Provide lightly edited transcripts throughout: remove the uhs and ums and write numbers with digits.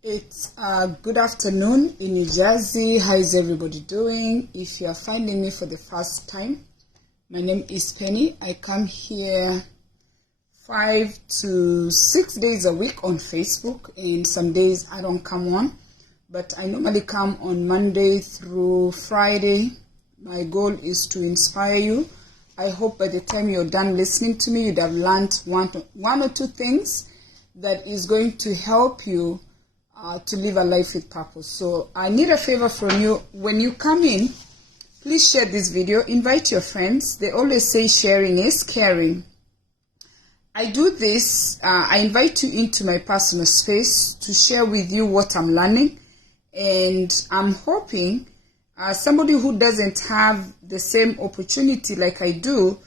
It's good afternoon in New Jersey. How is everybody doing? If you are finding me for the first time, my name is Penny. I come here 5 to 6 days a week on Facebook, and some days I don't come on, but I normally come on Monday through Friday. My goal is to inspire you. I hope by the time you're done listening to me, you'd have learned one or two things that is going to help you to live a life with purpose. So I need a favor from you. When you come in, please share this video. Invite your friends. They always say sharing is caring. I do this. I invite you into my personal space to share with you what I'm learning. And I'm hoping somebody who doesn't have the same opportunity like I do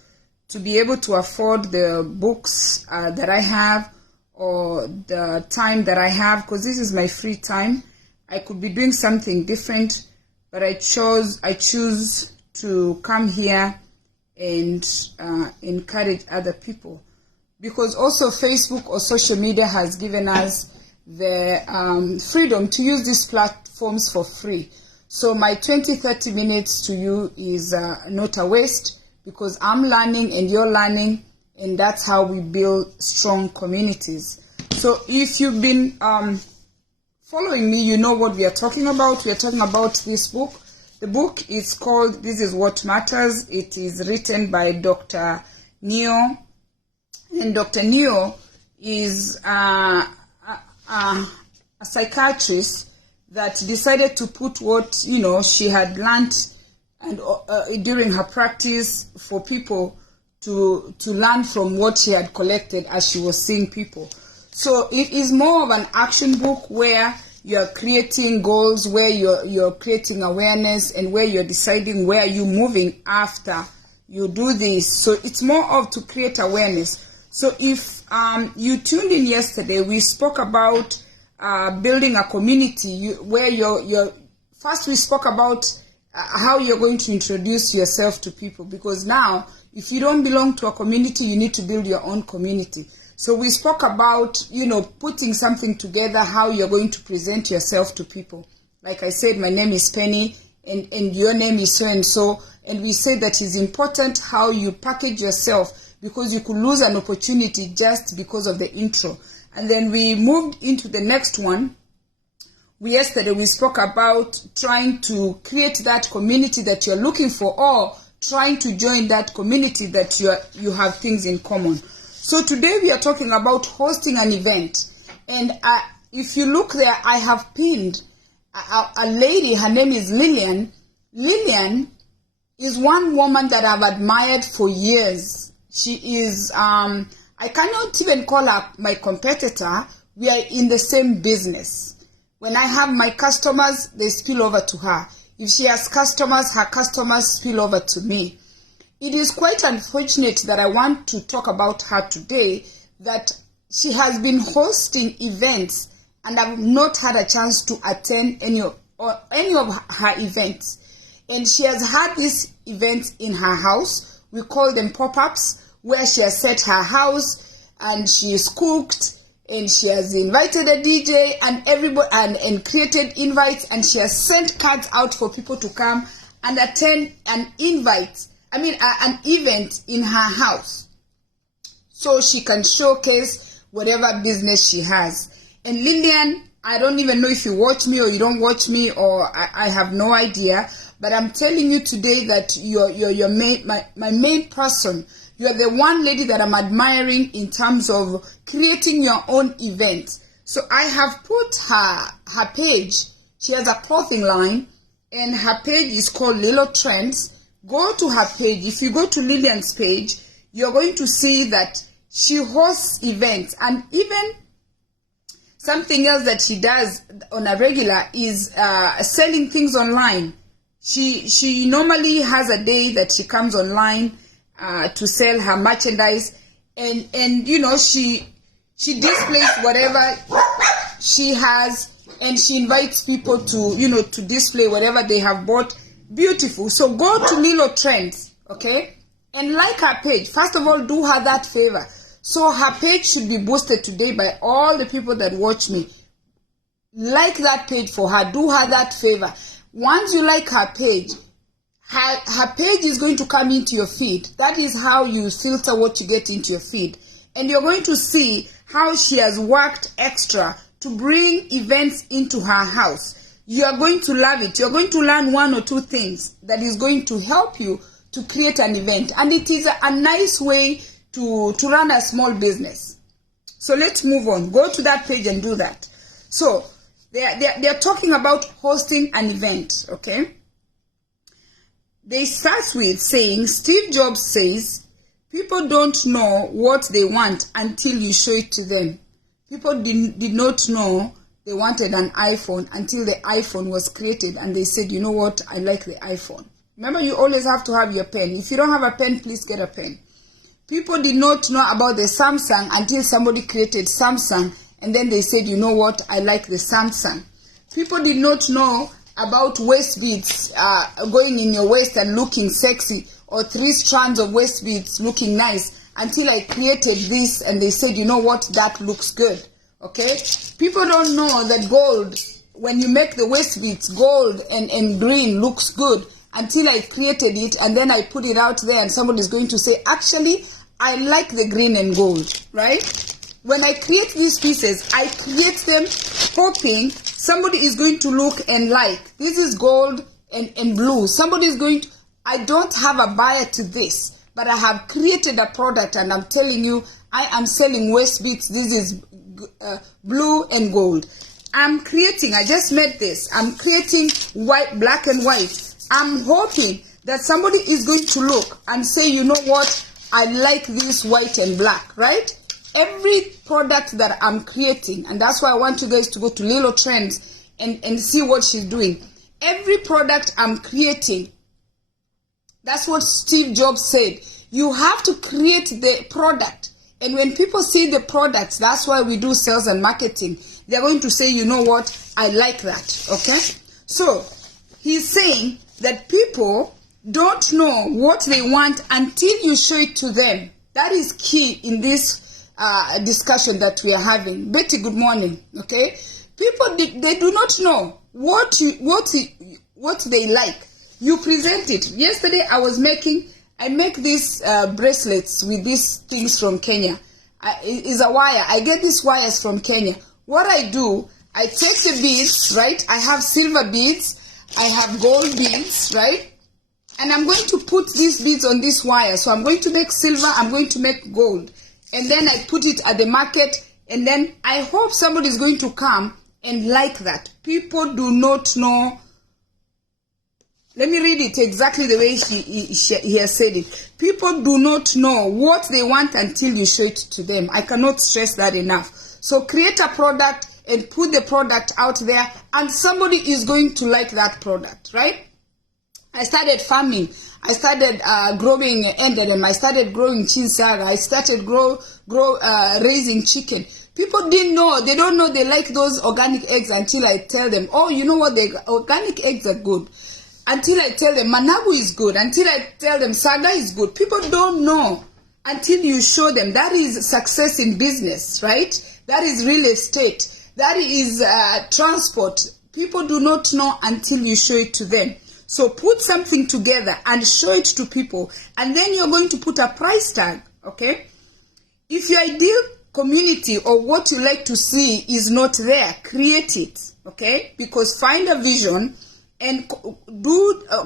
to be able to afford the books that I have, or the time that I have, because this is my free time. I could be doing something different, but I choose to come here and encourage other people, because also Facebook or social media has given us the freedom to use these platforms for free. So my 20-30 minutes to you is not a waste, because I'm learning and you're learning, and that's how we build strong communities. So if you've been following me, you know what we are talking about. We are talking about this book. The book is called This Is What Matters. It is written by Dr. Neo. And Dr. Neo is a psychiatrist that decided to put what she had learned and during her practice for people to learn from what she had collected as she was seeing people. So it is more of an action book where you're creating goals, where you're creating awareness, and where you're deciding where you're moving after you do this. So it's more of to create awareness. So if you tuned in yesterday, we spoke about building a community where first we spoke about how you're going to introduce yourself to people, because now if you don't belong to a community, you need to build your own community. So we spoke about, putting something together, how you're going to present yourself to people. Like I said, my name is Penny, and your name is so-and-so. And we said that it's important how you package yourself, because you could lose an opportunity just because of the intro. And then we moved into the next one. Yesterday we spoke about trying to create that community that you're looking for, or trying to join that community that you have things in common. So today we are talking about hosting an event. And if you look there, I have pinned a lady. Her name is Lillian. Lillian is one woman that I've admired for years. She is, I cannot even call her my competitor. We are in the same business. When I have my customers, they spill over to her. If she has customers, her customers spill over to me. It is quite unfortunate that I want to talk about her today, that she has been hosting events and I've not had a chance to attend any of her events. And she has had these events in her house. We call them pop-ups, where she has set her house and she has cooked, and she has invited a DJ and everybody and created invites, and she has sent cards out for people to come and attend an event in her house, so she can showcase whatever business she has. And Lillian, I don't even know if you watch me or you don't watch me, or I have no idea, but I'm telling you today that you're my main person. You're the one lady that I'm admiring in terms of creating your own event. So I have put her page. She has a clothing line, and her page is called Lilo Trends. Go to her page. If you go to Lillian's page, you're going to see that she hosts events, and even something else that she does on a regular is selling things online. She normally has a day that she comes online to sell her merchandise, and she displays whatever she has, and she invites people to display whatever they have bought. Beautiful. So go to Lilo Trends, okay, and like her page. First of all, do her that favor. So her page should be boosted today by all the people that watch me. like that page for her. Do her that favor. Once you like her page, her page is going to come into your feed. That is how you filter what you get into your feed. And you're going to see how she has worked extra to bring events into her house. You are going to love it. You're going to learn one or two things that is going to help you to create an event. And it is a nice way to run a small business. So let's move on. Go to that page and do that. So they're talking about hosting an event, okay? They start with saying, Steve Jobs says, people don't know what they want until you show it to them. People did not know they wanted an iPhone until the iPhone was created and they said, you know what, I like the iPhone. Remember, you always have to have your pen. If you don't have a pen, please get a pen. People did not know about the Samsung until somebody created Samsung and then they said, you know what, I like the Samsung. People did not know about waist beads going in your waist and looking sexy, or 3 strands of waist beads looking nice, until I created this and they said, you know what, that looks good. Okay? People don't know that gold, when you make the waist beads, gold and green looks good, until I created it and then I put it out there and somebody's going to say, actually, I like the green and gold, right? When I create these pieces, I create them hoping somebody is going to look and like. This is gold and blue. Somebody is going to, I don't have a buyer to this, but I have created a product and I'm telling you, I am selling waist beads. This is blue and gold. I'm creating, I just made this. I'm creating white, black and white. I'm hoping that somebody is going to look and say, you know what, I like this white and black, right? Every product that I'm creating, and that's why I want you guys to go to Lilo Trends and see what she's doing. Every product I'm creating, that's what Steve Jobs said. You have to create the product. And when people see the products, that's why we do sales and marketing. They're going to say, you know what, I like that, okay? So he's saying that people don't know what they want until you show it to them. That is key in this discussion that we are having. Betty, good morning. Okay, people they do not know what they like. You present it. Yesterday I make these bracelets with these things from Kenya. Is a wire. I get these wires from Kenya. What I do, I take the beads, right? I have silver beads, I have gold beads, right? And I'm going to put these beads on this wire. So I'm going to make silver, I'm going to make gold. And then I put it at the market, and then I hope somebody is going to come and like that. People do not know. Let me read it exactly the way he has said it. People do not know what they want until you show it to them. I cannot stress that enough. So create a product and put the product out there, and somebody is going to like that product, right? I started farming. I started growing enderem. I started growing chinsaga. I started raising chicken. People didn't know. They don't know they like those organic eggs until I tell them, oh, you know what? The organic eggs are good. Until I tell them managu is good. Until I tell them saga is good. People don't know until you show them. That is success in business, right? That is real estate. That is transport. People do not know until you show it to them. So put something together and show it to people, and then you're going to put a price tag, okay? If your ideal community or what you like to see is not there, create it, okay? Because find a vision and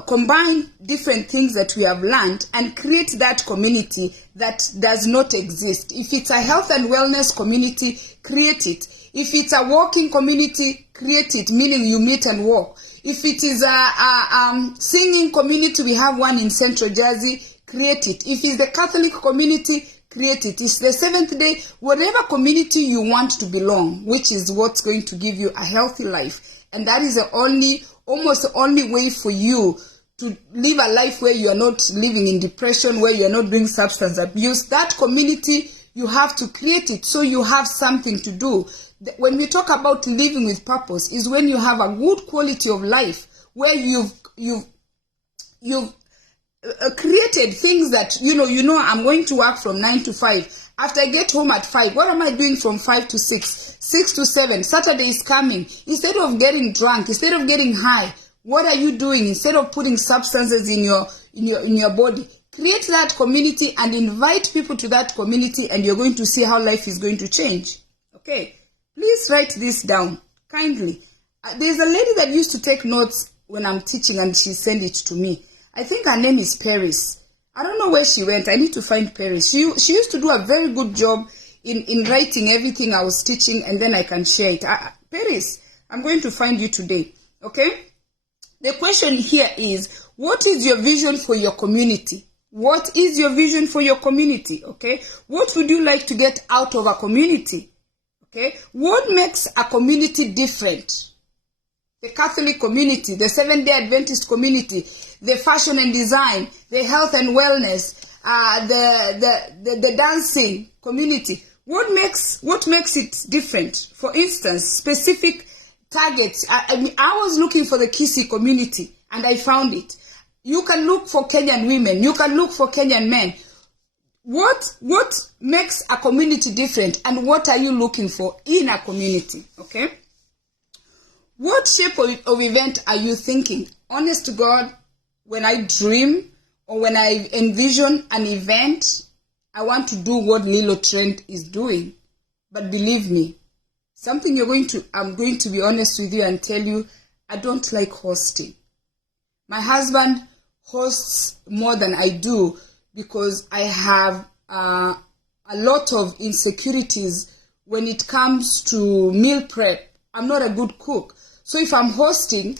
combine different things that we have learned and create that community that does not exist. If it's a health and wellness community, create it. If it's a walking community, create it, meaning you meet and walk. If it is a singing community, we have one in Central Jersey, create it. If it's the Catholic community, create it. It's the Seventh Day, whatever community you want to belong, which is what's going to give you a healthy life. And that is almost the only way for you to live a life where you are not living in depression, where you are not doing substance abuse. That community, you have to create it so you have something to do. When we talk about living with purpose, is when you have a good quality of life, where you've created things that, you know, I'm going to work from 9 to 5. After I get home at 5, what am I doing from 5 to 6? 6 to 7, Saturday is coming. Instead of getting drunk, instead of getting high, what are you doing? Instead of putting substances in your body, create that community and invite people to that community, and you're going to see how life is going to change. Okay, please write this down kindly. There's a lady that used to take notes when I'm teaching, and she sent it to me. I think her name is Paris. I don't know where she went. I need to find Paris. She used to do a very good job in writing everything I was teaching, and then I can share it. Paris, I'm going to find you today. Okay? The question here is, what is your vision for your community? What is your vision for your community? Okay? What would you like to get out of a community? Okay? What makes a community different? The Catholic community, the Seventh-day Adventist community, the fashion and design, the health and wellness, the dancing community. What makes it different? For instance, specific targets. I was looking for the Kisi community, and I found it. You can look for Kenyan women. You can look for Kenyan men. What makes a community different, and what are you looking for in a community? Okay. What shape of event are you thinking? Honest to God, when I dream or when I envision an event, I want to do what Lilo Trend is doing. But believe me, I'm going to be honest with you and tell you, I don't like hosting. My husband hosts more than I do because I have a lot of insecurities when it comes to meal prep. I'm not a good cook. So if I'm hosting,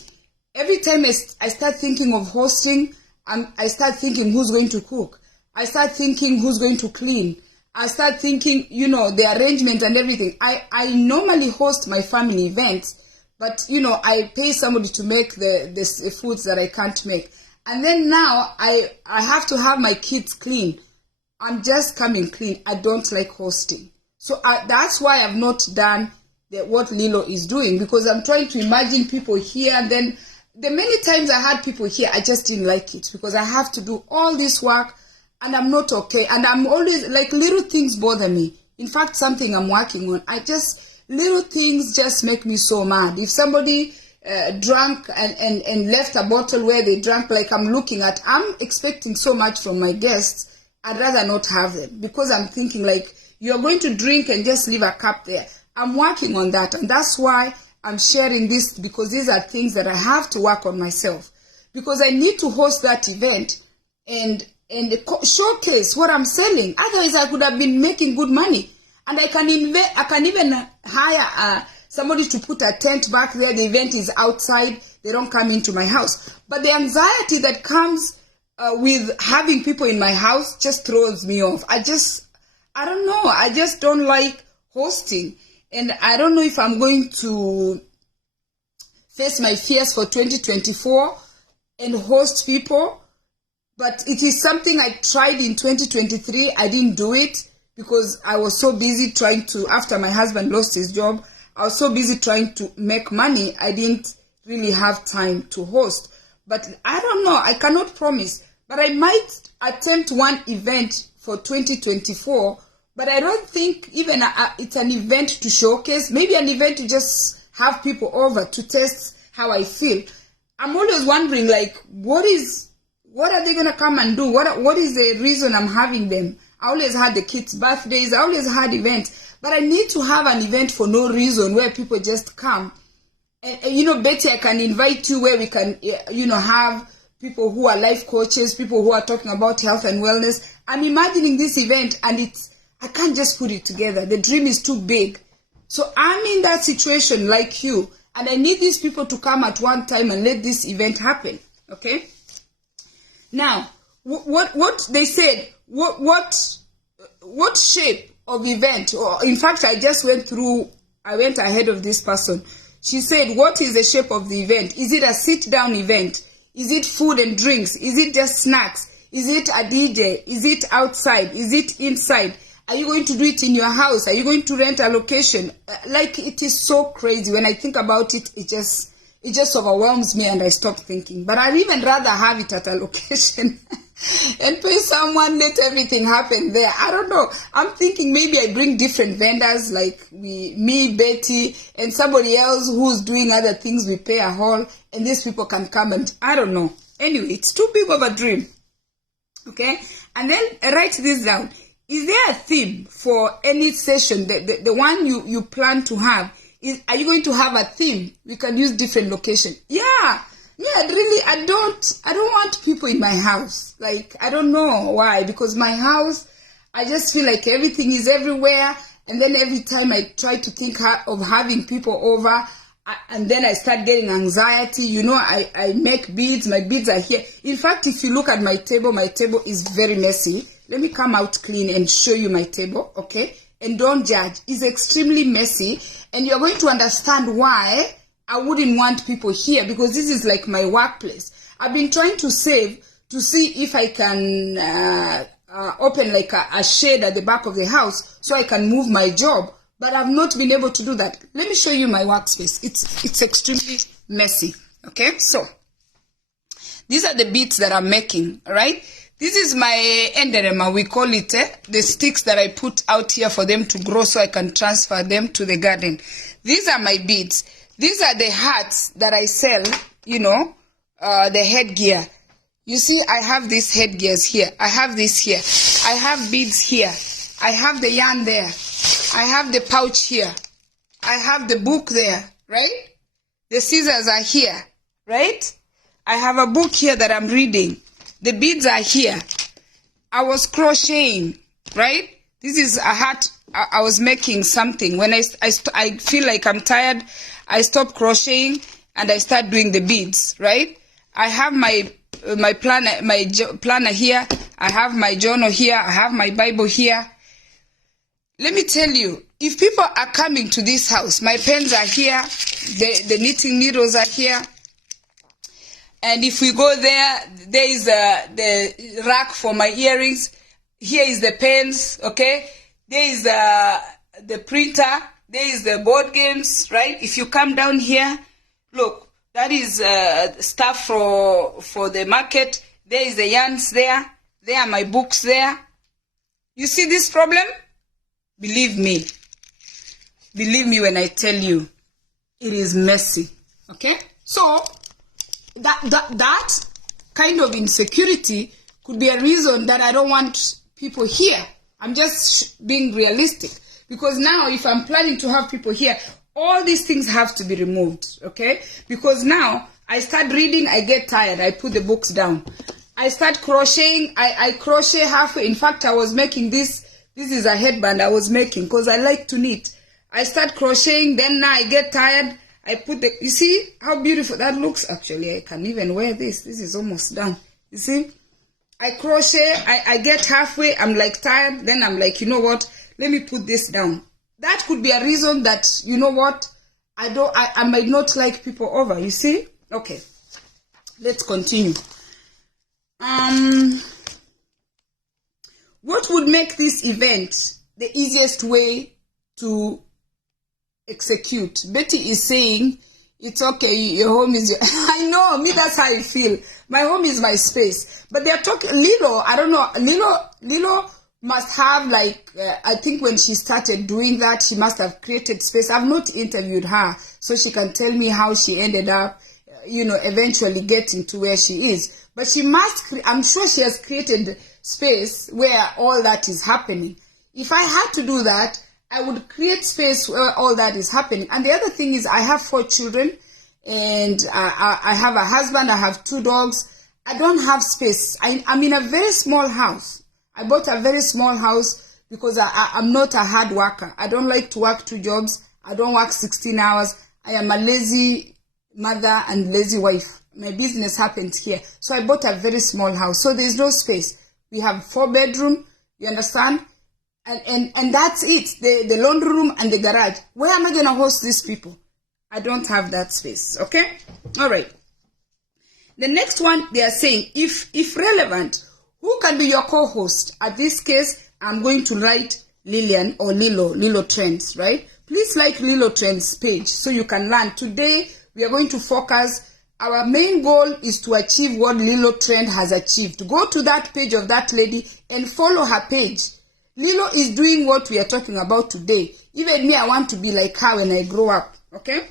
every time I start thinking of hosting, I start thinking who's going to cook. I start thinking who's going to clean. I start thinking, the arrangement and everything. I normally host my family events, but, I pay somebody to make the foods that I can't make. And then now I have to have my kids clean. I'm just coming clean. I don't like hosting. So that's why I've not done what Lilo is doing, because I'm trying to imagine people here, and then the many times I had people here, I just didn't like it because I have to do all this work and I'm not okay. And I'm always like, little things bother me. In fact, something I'm working on, little things just make me so mad. If somebody drank and left a bottle where they drank, like I'm expecting so much from my guests, I'd rather not have them, because I'm thinking like, you're going to drink and just leave a cup there. I'm working on that, and that's why I'm sharing this, because these are things that I have to work on myself, because I need to host that event and showcase what I'm selling. Otherwise, I could have been making good money, and I can even hire somebody to put a tent back there. The event is outside; they don't come into my house. But the anxiety that comes with having people in my house just throws me off. I don't know. I just don't like hosting. And I don't know if I'm going to face my fears for 2024 and host people. But it is something I tried in 2023. I didn't do it because I was so busy after my husband lost his job, I was so busy trying to make money. I didn't really have time to host. But I don't know. I cannot promise. But I might attempt one event for 2024. But I don't think even it's an event to showcase. Maybe an event to just have people over to test how I feel. I'm always wondering, like, what are they going to come and do? What is the reason I'm having them? I always had the kids' birthdays. I always had events. But I need to have an event for no reason where people just come. And Betty, I can invite you where we can, have people who are life coaches, people who are talking about health and wellness. I'm imagining this event, and I can't just put it together. The dream is too big. So I'm in that situation like you, and I need these people to come at one time and let this event happen. Okay? Now, what they said, what shape of event, or in fact, I went ahead of this person. She said, what is the shape of the event? Is it a sit-down event? Is it food and drinks? Is it just snacks? Is it a DJ? Is it outside? Is it inside? Are you going to do it in your house? Are you going to rent a location? Like, it is so crazy. When I think about it, it just overwhelms me and I stop thinking. But I'd even rather have it at a location. and pay someone, let everything happen there. I don't know. I'm thinking maybe I bring different vendors, like me, Betty, and somebody else who's doing other things. We pay a hall, and these people can come, and I don't know. Anyway, it's too big of a dream. Okay? And then write this down. Is there a theme for any session? The one you plan to have, are you going to have a theme? We can use different location. Yeah, really, I don't want people in my house. Like, I don't know why, because my house, I just feel like everything is everywhere, and then every time I try to think of having people over, and then I start getting anxiety. You know, I make beads. My beads are here. In fact, if you look at my table is very messy. Let me come out clean and show you my table, okay? And don't judge. It's extremely messy, and you're going to understand why I wouldn't want people here, because this is like my workplace. I've been trying to save to see if I can open like a shed at the back of the house so I can move my job, but I've not been able to do that. Let me show you my workspace. It's extremely messy, okay? So these are the beads that I'm making, all right? This is my enderema, we call it, the sticks that I put out here for them to grow so I can transfer them to the garden. These are my beads. These are the hats that I sell, you know, the headgear. You see, I have these headgears here. I have this here. I have beads here. I have the yarn there. I have the pouch here. I have the book there, right? The scissors are here, right? I have a book here that I'm reading. The beads are here. I was crocheting, right? This is a hat. I was making something. When I feel like I'm tired, I stop crocheting and I start doing the beads, right? I have my planner here. I have my journal here. I have my Bible here. Let me tell you, if people are coming to this house, my pens are here. The knitting needles are here. And if we go there, there is the rack for my earrings. Here is the pens, okay? There is the printer. There is the board games, right? If you come down here, look, that is stuff for the market. There is the yarns there. There are my books there. You see this problem? Believe me. Believe me when I tell you, it is messy, okay? So that kind of insecurity could be a reason that I don't want people here. I'm just being realistic, because now if I'm planning to have people here, all these things have to be removed, okay? Because now I start reading, I get tired, I put the books down. I start crocheting, I crochet halfway. In fact, I was making this is a headband I was making because I like to knit. I start crocheting, then now I get tired. I put you see how beautiful that looks? Actually, I can even wear this. This is almost done. You see? I crochet, I get halfway, I'm like tired, then I'm like, you know what? Let me put this down. That could be a reason that, you know what? I might not like people over, you see? Okay. Let's continue. What would make this event the easiest way to execute? Betty is saying, it's okay, your home is your... I know, me, that's how I feel. My home is my space. But they're talking, Lilo, I don't know, Lilo must have like, I think when she started doing that, she must have created space. I've not interviewed her, so she can tell me how she ended up, eventually getting to where she is. But she must, I'm sure she has created space where all that is happening. If I had to do that, I would create space where all that is happening. And the other thing is I have 4 children and I have a husband, I have 2 dogs. I don't have space. I'm in a very small house. I bought a very small house because I'm not a hard worker. I don't like to work 2 jobs. I don't work 16 hours. I am a lazy mother and lazy wife. My business happens here. So I bought a very small house. So there's no space. We have 4 bedrooms, you understand? And that's it. The laundry room and the garage. Where am I going to host these people? I don't have that space, okay? All right. The next one, they are saying, if relevant, who can be your co-host? At this case, I'm going to write Lillian or Lilo Trends, right? Please like Lilo Trends page so you can learn. Today, we are going to focus our main goal is to achieve what Lilo Trend has achieved. Go to that page of that lady and follow her page. Lilo is doing what we are talking about today. Even me, I want to be like her when I grow up, okay?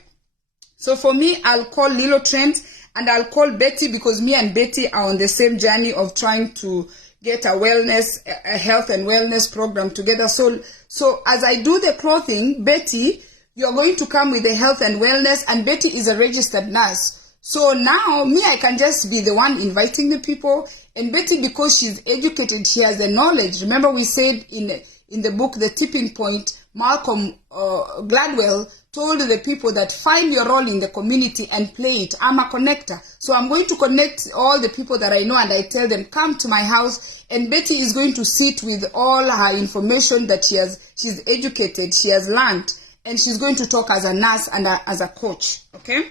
So for me, I'll call Lilo Trend, and I'll call Betty, because me and Betty are on the same journey of trying to get a health and wellness program together. So as I do the clothing, Betty, you're going to come with the health and wellness, and Betty is a registered nurse. So now, me, I can just be the one inviting the people, and Betty, because she's educated, she has the knowledge. Remember, we said in the book, The Tipping Point, Malcolm Gladwell told the people that find your role in the community and play it. I'm a connector. So I'm going to connect all the people that I know, and I tell them, come to my house, and Betty is going to sit with all her information that she's educated, she has learned, and she's going to talk as a nurse and as a coach, okay?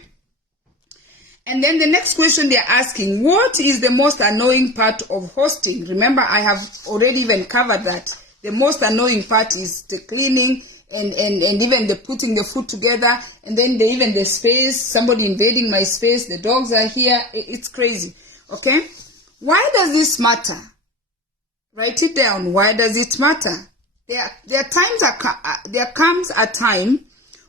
And then the next question they're asking, what is the most annoying part of hosting? Remember, I have already even covered that. The most annoying part is the cleaning and even the putting the food together, and then even the space, somebody invading my space, the dogs are here. It's crazy, okay? Why does this matter? Write it down. Why does it matter? There comes a time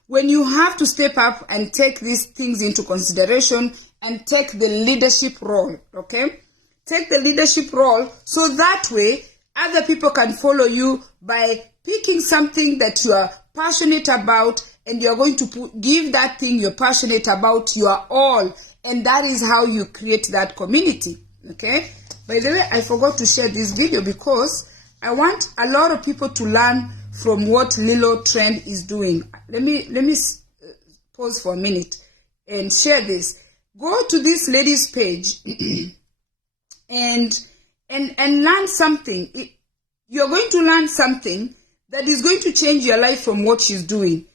when you have to step up and take these things into consideration and take the leadership role, okay? Take the leadership role, so that way other people can follow you by picking something that you are passionate about, and you're going to give that thing you're passionate about your all, and that is how you create that community, okay? By the way, I forgot to share this video because I want a lot of people to learn from what Lilo Trend is doing. Let me pause for a minute and share this. Go to this lady's page and learn something. You're going to learn something that is going to change your life from what she's doing.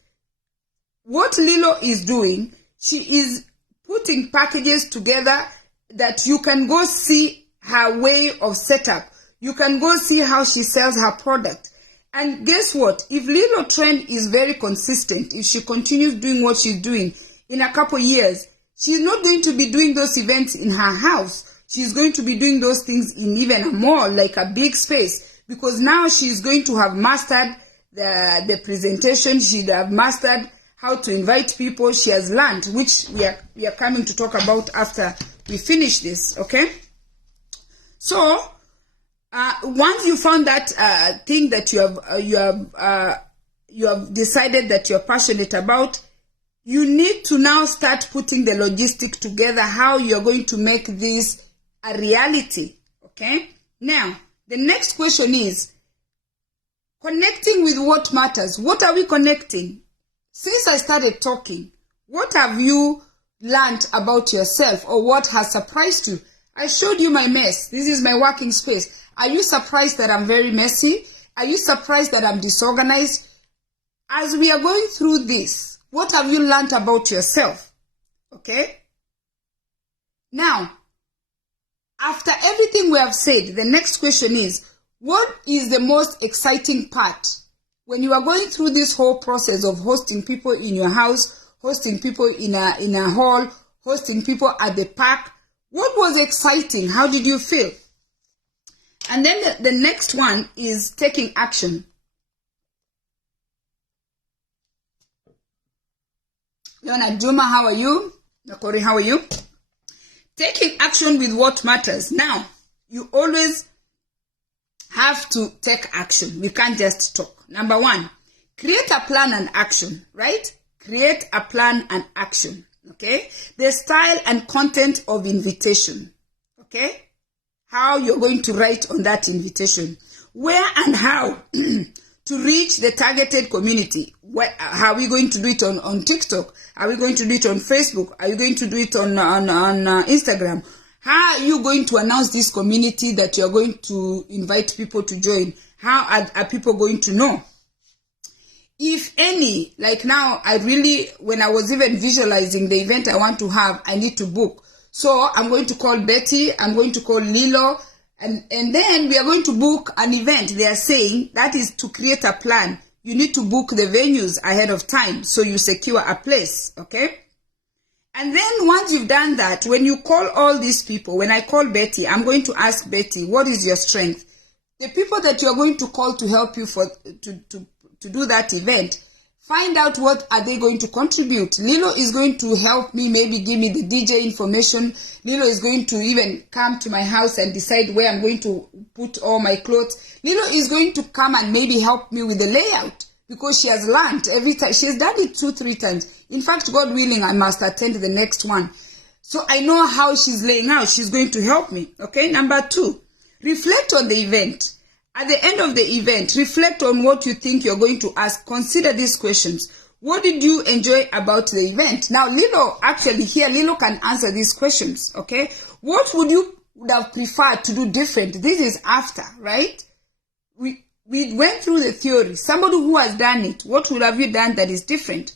What Lilo is doing, she is putting packages together that you can go see her way of setup. You can go see how she sells her product. And guess what? If Lilo Trend is very consistent, if she continues doing what she's doing, in a couple years, she's not going to be doing those events in her house. She's going to be doing those things in even a mall, like a big space, because now she's going to have mastered the presentation. She'd have mastered how to invite people. She has learned, which we are coming to talk about after we finish this, okay? So, once you found that thing that you have decided that you're passionate about, you need to now start putting the logistics together, how you're going to make this a reality, okay? Now, the next question is connecting with what matters. What are we connecting? Since I started talking, what have you learned about yourself, or what has surprised you? I showed you my mess. This is my working space. Are you surprised that I'm very messy? Are you surprised that I'm disorganized? As we are going through this, what have you learned about yourself? Okay? Now, after everything we have said, the next question is, what is the most exciting part? When you are going through this whole process of hosting people in your house, hosting people in a hall, hosting people at the park, what was exciting? How did you feel? And then the next one is taking action. Leona Juma, how are you? Nakori, how are you? Taking action with what matters. Now, you always have to take action. We can't just talk. Number one, create a plan and action, right? Create a plan and action, okay? The style and content of invitation, okay? How you're going to write on that invitation. Where and how to reach the targeted community. How are we going to do it on TikTok? Are we going to do it on Facebook? Are you going to do it on Instagram? How are you going to announce this community that you're going to invite people to join? How are people going to know? If any, like now, when I was even visualizing the event I want to have, I need to book. So I'm going to call Betty, I'm going to call Lilo, and then we are going to book an event. They are saying that is to create a plan. You need to book the venues ahead of time so you secure a place, okay? And then once you've done that, when you call all these people, when I call Betty, I'm going to ask Betty, what is your strength? The people that you're going to call to help you to do that event, find out what are they going to contribute. Lilo is going to help me, maybe give me the DJ information. Lilo is going to even come to my house and decide where I'm going to put all my clothes. Lilo is going to come and maybe help me with the layout because she has learned every time. She has done it 2-3 times. In fact, God willing, I must attend the next one. So I know how she's laying out. She's going to help me. Okay, number 2, reflect on the event. At the end of the event, reflect on what you think you're going to ask. Consider these questions. What did you enjoy about the event? Now, Lilo, actually here, Lilo can answer these questions, okay? What would have preferred to do different? This is after, right? We went through the theory. Somebody who has done it, what would have you done that is different?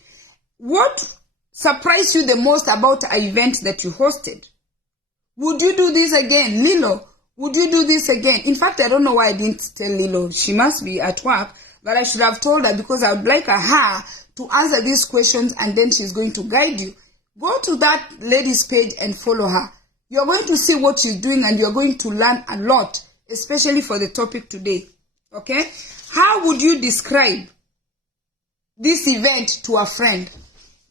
What surprised you the most about an event that you hosted? Would you do this again? Lilo, would you do this again? In fact, I don't know why I didn't tell Lilo. She must be at work, but I should have told her because I would like her to answer these questions and then she's going to guide you. Go to that lady's page and follow her. You're going to see what she's doing and you're going to learn a lot, especially for the topic today. Okay? How would you describe this event to a friend?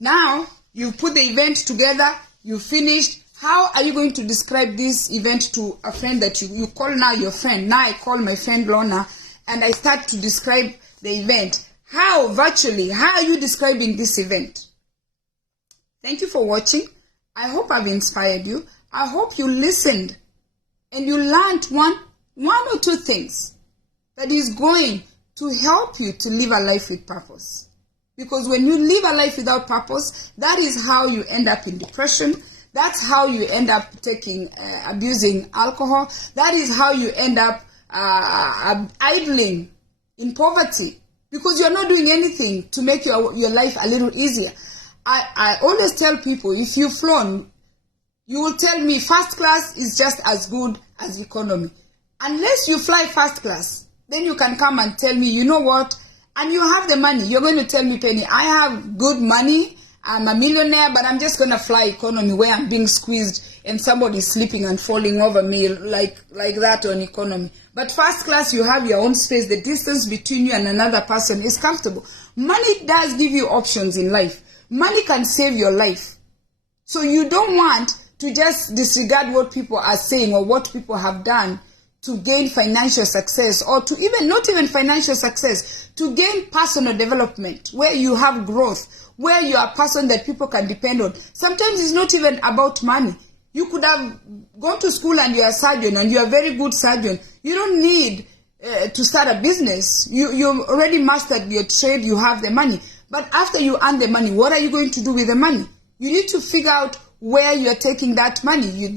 Now, you put the event together, you finished. How are you going to describe this event to a friend that you call now your friend? Now I call my friend Lorna and I start to describe the event. How, virtually, how are you describing this event? Thank you for watching. I hope I've inspired you. I hope you listened and you learned one or two things that is going to help you to live a life with purpose. Because when you live a life without purpose, that is how you end up in depression. That's how you end up abusing alcohol. That is how you end up idling in poverty because you're not doing anything to make your life a little easier. I always tell people, if you've flown, you will tell me first class is just as good as economy. Unless you fly first class, then you can come and tell me, you know what, and you have the money. You're going to tell me, Penny, I have good money. I'm a millionaire, but I'm just going to fly economy where I'm being squeezed and somebody's sleeping and falling over me like that on economy. But first class, you have your own space. The distance between you and another person is comfortable. Money does give you options in life. Money can save your life. So you don't want to just disregard what people are saying or what people have done to gain financial success or to not even financial success, to gain personal development where you have growth, where you are a person that people can depend on. Sometimes it's not even about money. You could have gone to school and you're a surgeon and you're a very good surgeon. You don't need to start a business. You already mastered your trade, you have the money. But after you earn the money, what are you going to do with the money? You need to figure out where you're taking that money.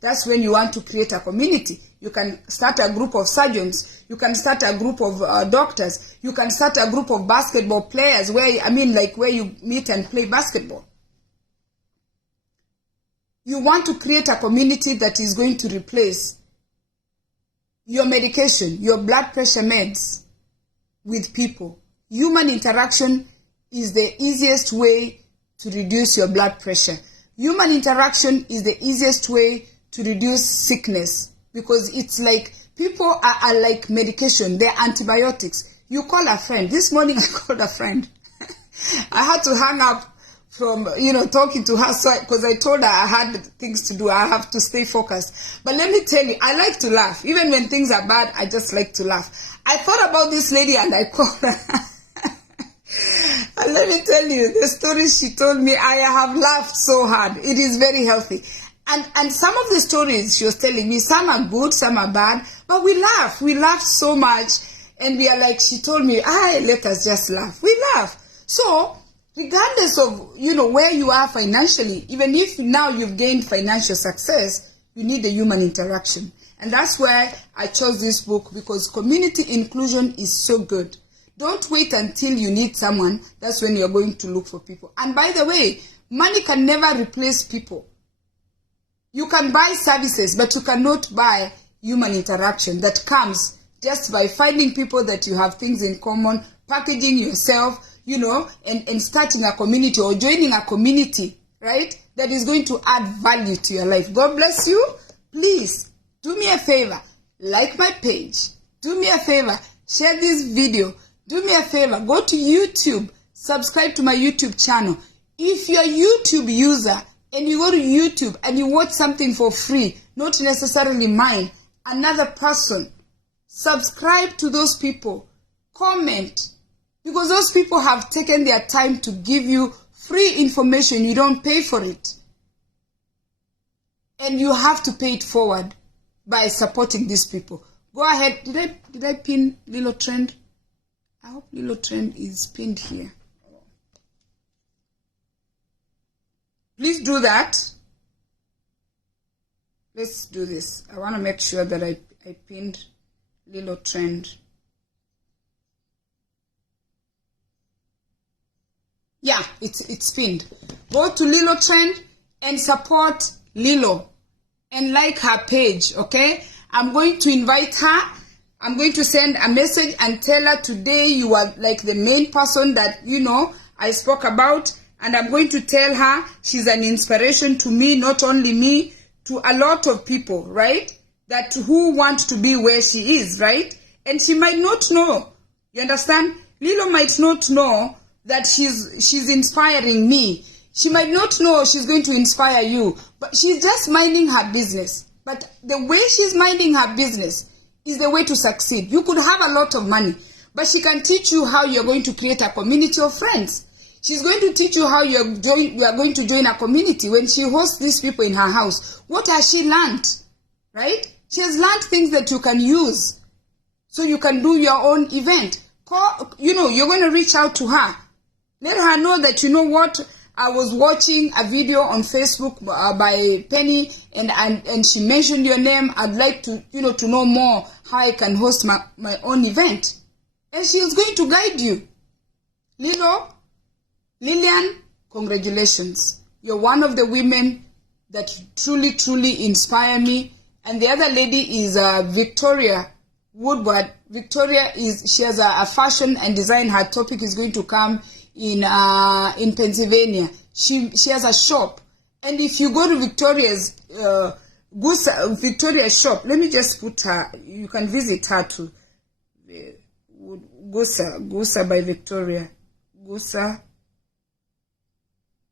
That's when you want to create a community. You can start a group of surgeons. You can start a group of doctors. You can start a group of basketball players where you meet and play basketball. You want to create a community that is going to replace your medication, your blood pressure meds with people. Human interaction is the easiest way to reduce your blood pressure. Human interaction is the easiest way to reduce sickness because it's like people are like medication. They're antibiotics. You call a friend. This morning I called a friend. I had to hang up from, talking to her because I told her I had things to do. I have to stay focused. But let me tell you, I like to laugh. Even when things are bad, I just like to laugh. I thought about this lady and I called her. And let me tell you, the story she told me, I have laughed so hard. It is very healthy. And some of the stories she was telling me, some are good, some are bad, but we laugh. We laugh so much. And we are like, she told me, let us just laugh. We laugh. So, regardless of, where you are financially, even if now you've gained financial success, you need a human interaction. And that's why I chose this book, because community inclusion is so good. Don't wait until you need someone. That's when you're going to look for people. And by the way, money can never replace people. You can buy services, but you cannot buy human interaction that comes just by finding people that you have things in common, packaging yourself, and starting a community or joining a community right? That is going to add value to your life. God bless you. Please do me a favor. Like my page. Do me a favor. Share this video. Do me a favor. Go to YouTube. Subscribe to my YouTube channel. If you're a YouTube user and you go to YouTube and you watch something for free, not necessarily mine, another person, subscribe to those people. Comment. Because those people have taken their time to give you free information. You don't pay for it. And you have to pay it forward by supporting these people. Go ahead. Did I pin Lilo Trend? I hope Lilo Trend is pinned here. Please do that. Let's do this. I want to make sure that I pinned Lilo Trend. Yeah, it's pinned. Go to Lilo Trend and support Lilo and like her page, okay? I'm going to invite her. I'm going to send a message and tell her today you are like the main person that, I spoke about. And I'm going to tell her she's an inspiration to me, not only me, to a lot of people, right? That who want to be where she is, right? And she might not know. You understand? Lilo might not know that she's inspiring me. She might not know she's going to inspire you. But she's just minding her business. But the way she's minding her business is the way to succeed. You could have a lot of money, but she can teach you how you're going to create a community of friends. She's going to teach you how you are going to join a community. When she hosts these people in her house, what has she learned? Right? She has learned things that you can use. So you can do your own event. You're going to reach out to her. Let her know that, you know what, I was watching a video on Facebook by Penny and she mentioned your name. I'd like to, to know more how I can host my own event. And she's going to guide you. Lillian, congratulations. You're one of the women that truly, truly inspire me. And the other lady is Victoria Woodward. Victoria she has a fashion and design. Her topic is going to come in Pennsylvania. She has a shop. And if you go to Victoria's shop, let me just put her, you can visit her too. Gusa by Victoria. Gusa.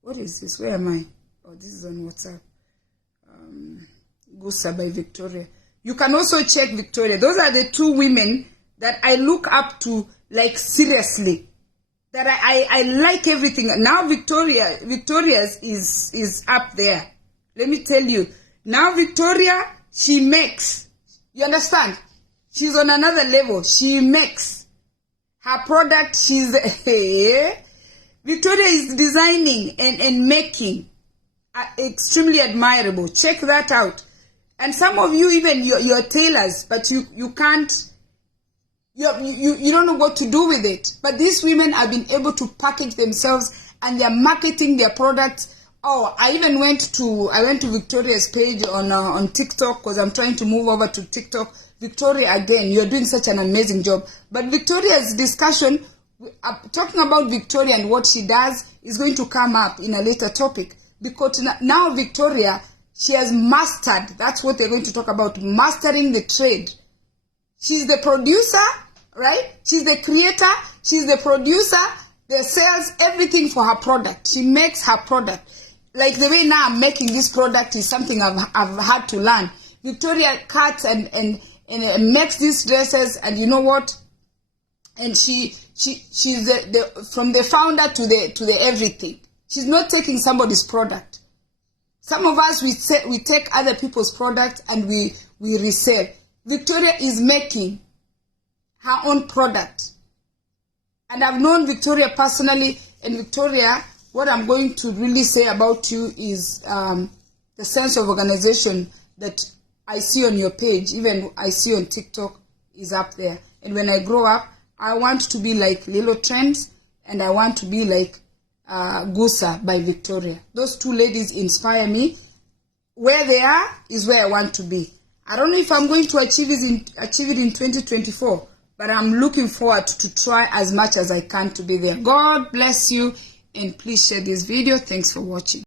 What is this? Where am I? Oh, this is on WhatsApp. Gusa by Victoria. You can also check Victoria. Those are the two women that I look up to, like, seriously. That I like everything. Now Victoria's is up there. Let me tell you. Now Victoria, she makes. You understand? She's on another level. She makes. Her product, Victoria is designing and making. Extremely admirable. Check that out. And some of you, even you're tailors, but you can't, you don't know what to do with it. But these women have been able to package themselves and they're marketing their products. Oh, I went to Victoria's page on TikTok because I'm trying to move over to TikTok. Victoria, again, you're doing such an amazing job. But Victoria's discussion, talking about Victoria and what she does, is going to come up in a later topic. Because now Victoria, she has mastered, that's what they're going to talk about, mastering the trade. She's the producer, right? She's the creator, she's the producer, the sales, everything for her product. She makes her product. Like the way now I'm making this product is something I've had to learn. Victoria cuts and makes these dresses, and you know what? And she's from the founder to the everything. She's not taking somebody's product. Some of us, we take other people's products and we resell. Victoria is making her own product. And I've known Victoria personally. And Victoria, what I'm going to really say about you is the sense of organization that I see on your page, even I see on TikTok, is up there. And when I grow up, I want to be like Lilo Trends, and I want to be like Gusa by Victoria. Those two ladies inspire me. Where they are is where I want to be. I don't know if I'm going to achieve it in 2024, but I'm looking forward to try as much as I can to be there. God bless you, and please share this video. Thanks for watching.